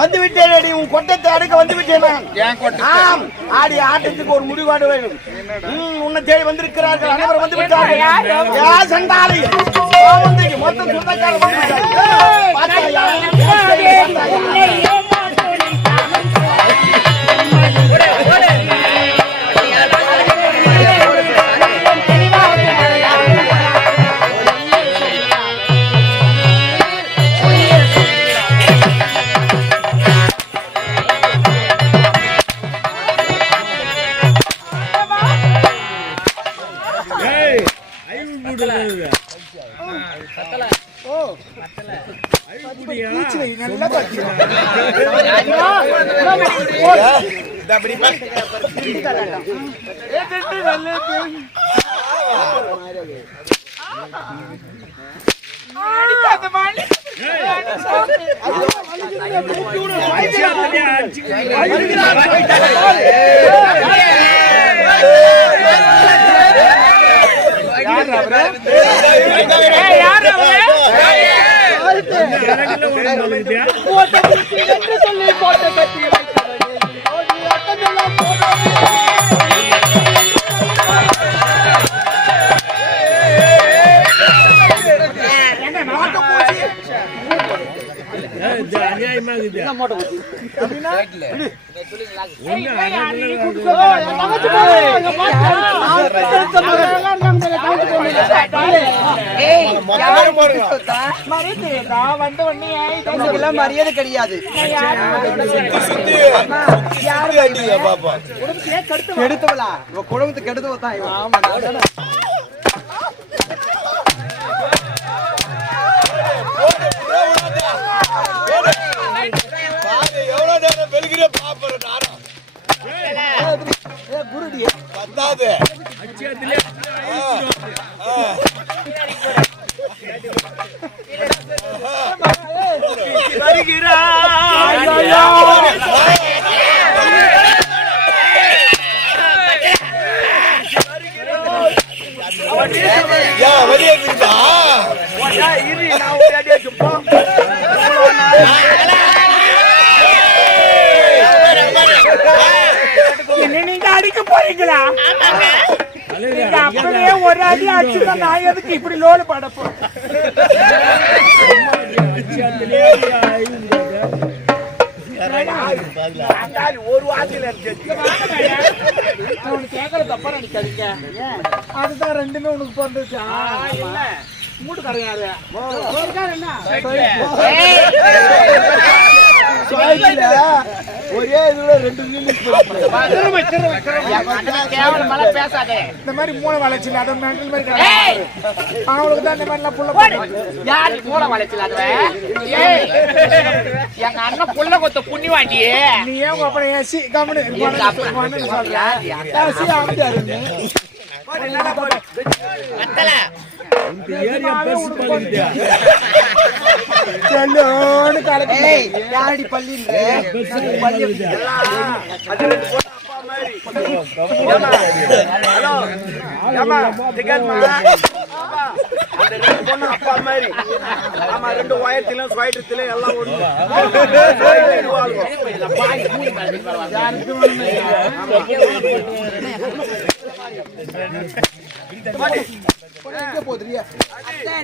வந்து விட்டேன். உன் கொட்டத்தை அடுக்க வந்து விட்டேன். ஆடி ஆட்டத்துக்கு ஒரு முடிவாடு வேண்டும். உன்னை தேடி வந்திருக்கிறார்கள். அனைவரும் வந்து விட்டார்கள். சண்டாளி மொத்தம் சொந்தக்காரர் வந்து மரியாதை கிடையாது. கெடுத்தவளா குடும்பத்துக்கு கெடுத்தவதான். எவ்வளவு நேரம் வெளுகிற பாப்பற நாரம் குருடி பத்தாது நீங்க அடிக்க போறீங்களா? அப்படியே ஒரு அடி அடிச்சுதான் நான் எதுக்கு இப்படி லோடு படப்போம்? ஒரு வாட்டில கேட்கற தப்பா நினைக்காதீங்க. அதுதான் ரெண்டுமே உனக்கு வந்துச்சா? மூட்டு கரையாரு ஒரே இதுல ரெண்டு பேசாதே. இந்த மாதிரி மூளை வளர்ச்சி இல்லாத மெண்டல் மாதிரி அவங்களுக்கு தான் இந்த மாதிரி எல்லாம் புள்ள யாரு மூளை வளர்ச்சி இல்லாத எங்க அண்ணன் புள்ள கொத்த புண்ணி வாண்டி நீ ஏன் அப்புறம் ஏசி கம்முனு அப்பா மாதிரி ஆமா ரெண்டு வயத்திலும் ஸ்வைட்டத்திலும் எல்லாம்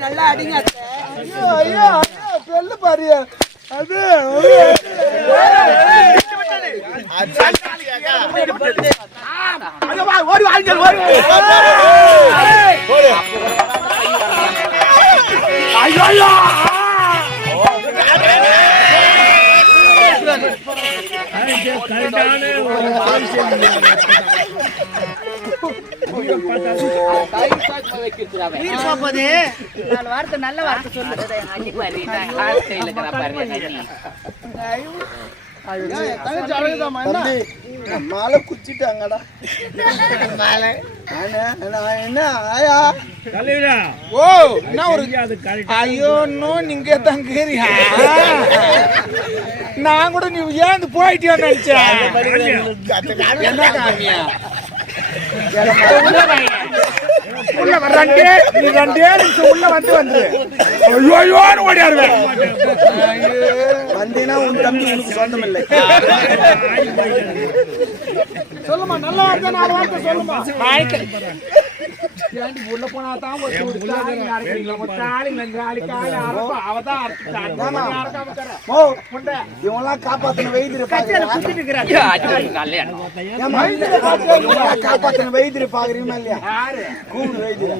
நல்லா அடிங்க. சொல்ல பாரு அது ஓடி வாங்க ஐயோ நல்ல வார்த்தை சொல்லு. மாலை குச்சிட்டாங்கடா. என்ன ஆயா ஓ என்ன ஒரு ஐயோ நீங்க தங்கிறியா? நான் கூட நீ ஏன் போயிட்டியா நினைச்சேன். என்ன காமியா உள்ள வர்றாண்டே நீ 2 நிமிஷம் உள்ள வந்து ஐயோ ஐயோன்னு ஓடியாருவேன். வந்தீங்கன்னா உன் தம்பி உனக்கு சொந்தம் இல்லை. சொல்லுமா நல்ல வார்த்தை 4 வார்த்தை சொல்லுமா. உள்ள போனா தான் இவெல்லாம் காப்பாத்தின வைத்திரு காப்பாத்தின வைத்திரு பாக்குறீங்களா இல்லையா? கூடு வைத்திரு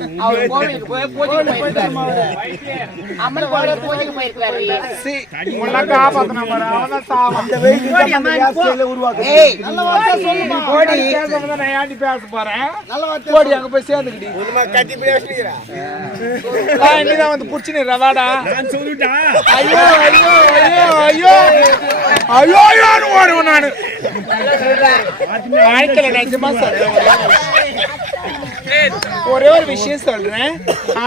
அந்த வைத்திரு உருவாக்கு. பேச போறேன் அங்க போய் சேர்ந்துக்கிட்டு இன்னைதான் வந்து புடிச்சு ரவாடா. ஐயோ ஐயோ ஐயோ ஐயோ ஐயோ ஐயோன்னு ஓடுவேன் நானு. வாழ்க்கையில நிஜமா சொல்றேன், ஒரே ஒரு விஷயம் சொல்றேன்.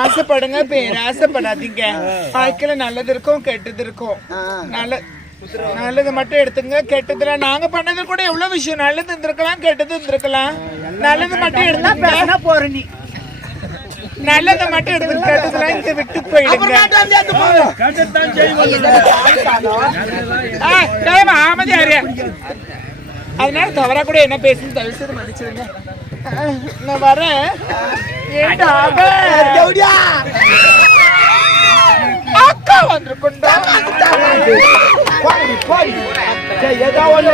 ஆசைப்படுங்க, பேராசைப்படாதீங்க. வாழ்க்கையில நல்லது இருக்கும், கெட்டது இருக்கும். நல்லது மட்டும் எடுத்துங்க, கெட்டதுல நாங்க பண்ணது கூட எவ்வளவு விஷயம். நல்லது இருந்திருக்கலாம், கெட்டது இருந்திருக்கலாம். நல்லது மட்டும் எடுத்து போற நீ நல்லதை மட்டும் எடுத்து கெட்டதுல இங்க விட்டு போயிடுங்க. ஆமதியாரியா அதனால தவறா கூட என்ன பேசுன்னு தயவு செய்து மன்னிச்சிருங்க. நான் வரேன். அக்கா வந்துருக்குண்டா ஏதோ ஒண்ணு